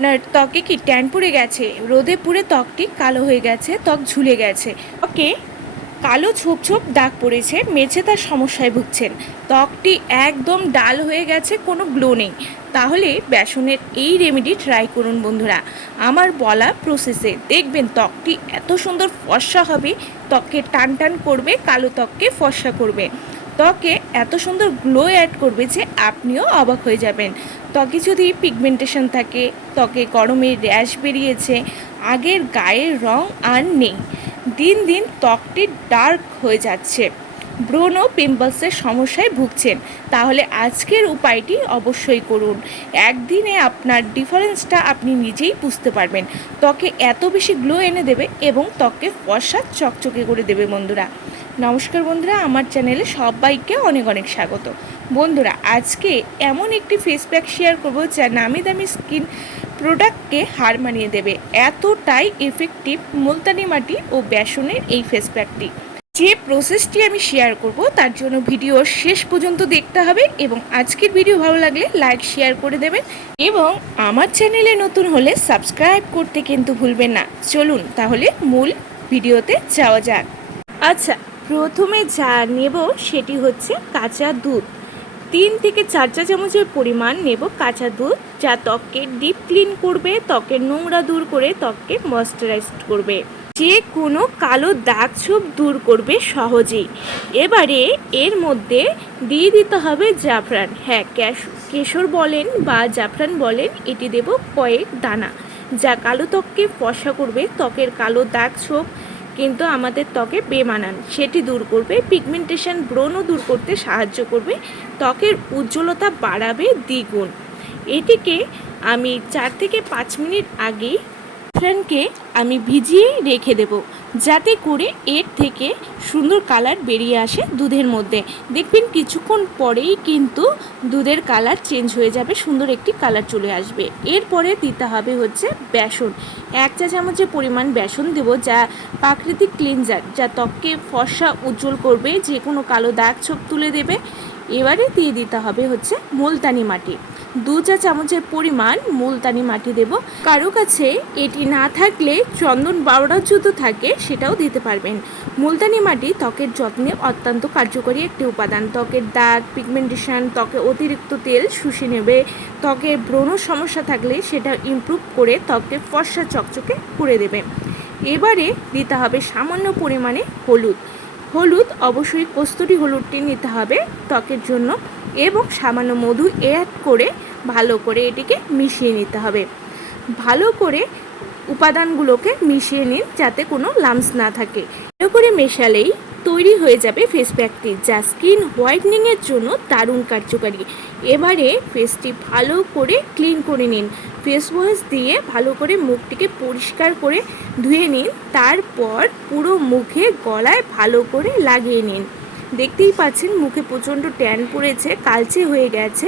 আপনার ত্বকে কি ট্যান পড়ে গেছে? রোদে পুড়ে ত্বকটি কালো হয়ে গেছে, ত্বক ঝুলে গেছে। ত্বকে কালো ছোপ ছোপ দাগ পড়েছে, মেঝে তার সমস্যায় ভুগছেন। ত্বকটি একদম ডাল হয়ে গেছে, কোনো গ্লো নেই। তাহলে বেসনের এই রেমেডি ট্রাই করুন বন্ধুরা। আমার বলা প্রসেসে দেখবেন ত্বকটি এত সুন্দর ফর্সা হবে, ত্বককে টান টান করবে, কালো ত্বককে ফর্সা করবে। ত্বকে এত সুন্দর গ্লো অ্যাড করবে যে আপনিও অবাক হয়ে যাবেন। ত্বকে যদি পিগমেন্টেশন থাকে, ত্বকে গরমে র্যাশ বেরিয়েছে, আগের গায়ের রং আর নেই। দিন দিন ত্বকটি ডার্ক হয়ে যাচ্ছে। ব্রণ ও পিম্পলসের সমস্যায় ভুগছেন। তাহলে আজকের উপায়টি অবশ্যই করুন। একদিনে আপনার ডিফারেন্সটা আপনি নিজেই বুঝতে পারবেন। ত্বকে এত বেশি গ্লো এনে দেবে এবং ত্বককে ফর্সা চকচকে করে দেবে বন্ধুরা। নমস্কার বন্ধুরা, আমার চ্যানেলে সবাইকে অনেক অনেক স্বাগত। বন্ধুরা, আজকে এমন একটি ফেস প্যাক শেয়ার করব যা নামি দামি স্কিন প্রোডাক্টকে হার মানিয়ে দেবে। এতটাই এফেক্টিভ মুলতানি মাটি ও বেসনের এই ফেস প্যাকটি যে প্রসেসটি আমি শেয়ার করব, তার জন্য ভিডিও শেষ পর্যন্ত দেখতে হবে এবং আজকের ভিডিও ভালো লাগলে লাইক শেয়ার করে দেবেন এবং আমার চ্যানেলে নতুন হলে সাবস্ক্রাইব করতে কিন্তু ভুলবেন না। চলুন তাহলে মূল ভিডিওতে যাওয়া যাক। আচ্ছা প্রথমে যা নেব সেটি হচ্ছে কাঁচা দুধ। তিন থেকে চার চা চামচের পরিমাণ নেব কাঁচা দুধ, যা ত্বককে ডিপ ক্লিন করবে, ত্বকের নোংরা দূর করে ত্বককে ময়শ্চারাইজ করবে। যে কোনো কালো দাগ ছোপ দূর করবে সহজেই। এবারে এর মধ্যে দিয়ে দিতে হবে জাফরান। হ্যাঁ কেশর বলেন বা জাফরান বলেন, এটি দেব কয়েক দানা। যা কালো ত্বককে ফসা করবে, ত্বকের কালো দাগ ছোপ কিন্তু আমাদের ত্বকে বেমানান। সেটি দূর করবে পিগমেন্টেশন ব্রণও দূর করতে সাহায্য করবে, ত্বকের উজ্জ্বলতা বাড়াবে দ্বিগুণ। এটিকে আমি চার থেকে পাঁচ মিনিট আগেই ফ্যানকে আমি ভিজিয়ে রেখে দেব, যাতে করে এর থেকে সুন্দর কালার বেরিয়ে আসে দুধের মধ্যে। দেখবেন কিছুক্ষণ পরেই কিন্তু দুধের কালার চেঞ্জ হয়ে যাবে, সুন্দর একটি কালার চলে আসবে। এরপরে দিতে হবে হচ্ছে বেসন। এক চা চামচের পরিমাণ বেসন দেব, যা প্রাকৃতিক ক্লিনজার, যা ত্বককে ফর্সা উজ্জ্বল করবে যে কোনো কালো দাগ ছোপ তুলে দেবে। এবারে দিয়ে দিতে হবে হচ্ছে মুলতানি মাটি। দু চা চামচের পরিমাণ মুলতানি মাটি দেব। কারও কাছে এটি না থাকলে চন্দন বাউডার যদি থাকে, সেটাও দিতে পারবেন। মুলতানি মাটি ত্বকের যত্নে অত্যন্ত কার্যকরী একটি উপাদান। ত্বকের দাগ, পিগমেন্টেশন, ত্বকে অতিরিক্ত তেল শুষে নেবে। ত্বকের ব্রণ সমস্যা থাকলে সেটা ইমপ্রুভ করে ত্বককে ফর্সা চকচকে করে দেবে। এবারে দিতে হবে সামান্য পরিমাণে হলুদ। হলুদ অবশ্যই কস্তুরি হলুদটি নিতে হবে ত্বকের জন্য। এবং সামান্য মধু অ্যাড করে ভালো করে এটিকে মিশিয়ে নিতে হবে। ভালো করে উপাদানগুলোকে মিশিয়ে নিন যাতে কোনো লামস না থাকে। ভালো করে মেশালেই তৈরি হয়ে যাবে ফেস প্যাকটি যা স্কিন হোয়াইটনিংয়ের জন্য দারুণ কার্যকারী। এবারে ফেসটি ভালো করে ক্লিন করে নিন। ফেস ওয়াশ দিয়ে ভালো করে মুখটিকে পরিষ্কার করে ধুয়ে নিন। তারপর পুরো মুখে গলায় ভালো করে লাগিয়ে নিন। দেখতেই পাচ্ছেন মুখে প্রচণ্ড ট্যান পড়েছে, কালচে হয়ে গেছে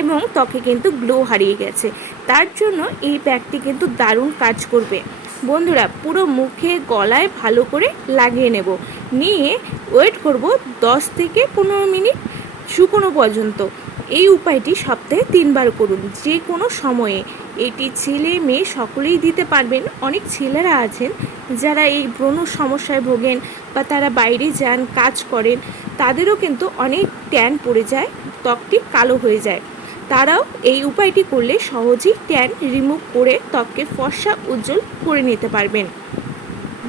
এবং ত্বকে কিন্তু গ্লো হারিয়ে গেছে। তার জন্য এই প্যাকটি কিন্তু দারুণ কাজ করবে। বন্ধুরা, পুরো মুখে, গলায় ভালো করে লাগিয়ে নেব। নিয়ে ওয়েট করব দশ থেকে পনেরো মিনিট শুকনো পর্যন্ত। এই উপায়টি সপ্তাহে তিনবার করুন। যে কোনো সময়ে এটি ছেলে মেয়ে সকলেই দিতে পারবেন। অনেক ছেলেরা আছেন যারা এই ব্রণ সমস্যায় ভোগেন বা তারা বাইরে যান, কাজ করেন, তাদেরও কিন্তু অনেক ট্যান পড়ে যায়, ত্বকটি কালো হয়ে যায়। তারাও এই উপায়টি করলে সহজেই ট্যান রিমুভ করে ত্বককে ফর্সা উজ্জ্বল করে নিতে পারবেন।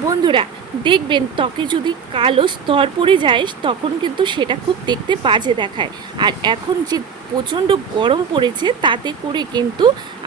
বন্ধুরা দেখবেন ত্বকে যদি কালো স্তর পড়ে যায়, তখন কিন্তু সেটা খুব দেখতে বাজে দেখায়। আর এখন যে প্রচণ্ড গরম পড়েছে, তাতে করে কিন্তু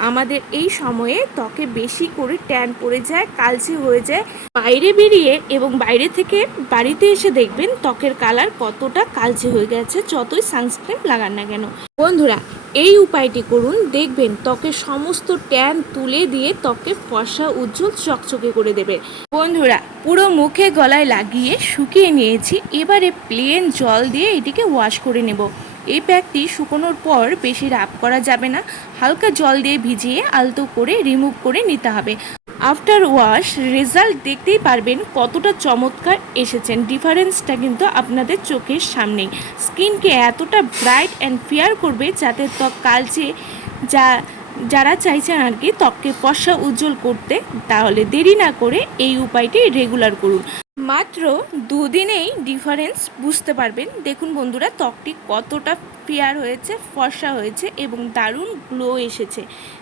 আমাদের এই সময়ে ত্বকে বেশি করে ট্যান পড়ে যায়, কালচে হয়ে যায়। বাইরে বেরিয়ে এবং বাইরে থেকে বাড়িতে এসে দেখবেন ত্বকের কালার কতটা কালচে হয়ে গেছে, যতই সানস্ক্রিন লাগান না কেন। বন্ধুরা এই উপায়টি করুন। দেখবেন ত্বকের সমস্ত ট্যান তুলে দিয়ে ত্বকে ফসা উজ্জ্বল, চকচকে করে দেবে। বন্ধুরা, পুরো মুখে গলায় লাগিয়ে শুকিয়ে নিয়েছি। এবারে প্লেন জল দিয়ে এটিকে ওয়াশ করে নেব। এই প্যাকটি শুকোনোর পর বেশি রাপ করা যাবে না। হালকা জল দিয়ে ভিজিয়ে আলতো করে রিমুভ করে নিতে হবে। আফটার ওয়াশ রেজাল্ট দেখতেই পারবেন কতটা চমৎকার এসেছেন। ডিফারেন্সটা কিন্তু আপনাদের চোখের সামনেই। স্কিনকে এতটা ব্রাইট অ্যান্ড ফেয়ার করবে যাতে ত্বক কালচে, যা, যারা চাইছেন আর কি ত্বককে পশা উজ্জ্বল করতে, তাহলে দেরি না করে এই উপায়টি রেগুলার করুন। মাত্র দুদিনেই ডিফারেন্স বুঝতে পারবেন। দেখুন বন্ধুরা, ত্বকটি কতটা ফেয়ার হয়েছে, ফর্সা হয়েছে এবং দারুণ গ্লো এসেছে।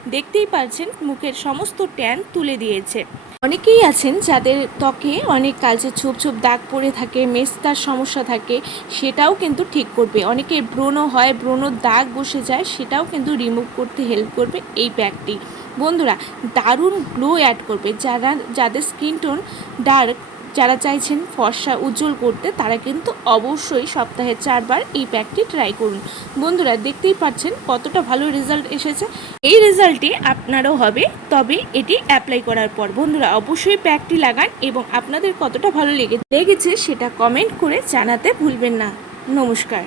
দেখতেই পাচ্ছেন, মুখের সমস্ত ট্যান তুলে দিয়েছে। অনেকেই আছেন যাদের ত্বকে অনেক কালচে ছোপ ছোপ দাগ পড়ে থাকে, মেস্তার সমস্যা থাকে, সেটাও কিন্তু ঠিক করবে। অনেকের ব্রণ হয় ব্রণর দাগ বসে যায়, সেটাও কিন্তু রিমুভ করতে হেল্প করবে এই প্যাকটি বন্ধুরা, দারুণ গ্লো অ্যাড করবে। যারা, যাদের স্কিন টোন ডার্ক যারা চাইছেন ফর্সা উজ্জ্বল করতে, তারা কিন্তু অবশ্যই সপ্তাহে চারবার এই প্যাকটি ট্রাই করুন। বন্ধুরা, দেখতেই পাচ্ছেন কতটা ভালো রেজাল্ট এসেছে। এই রেজাল্টটি আপনারও হবে, তবে এটি অ্যাপ্লাই করার পর। বন্ধুরা, অবশ্যই প্যাকটি লাগান এবং আপনাদের কতটা ভালো লেগে লেগেছে, সেটা কমেন্ট করে জানাতে ভুলবেন না। নমস্কার।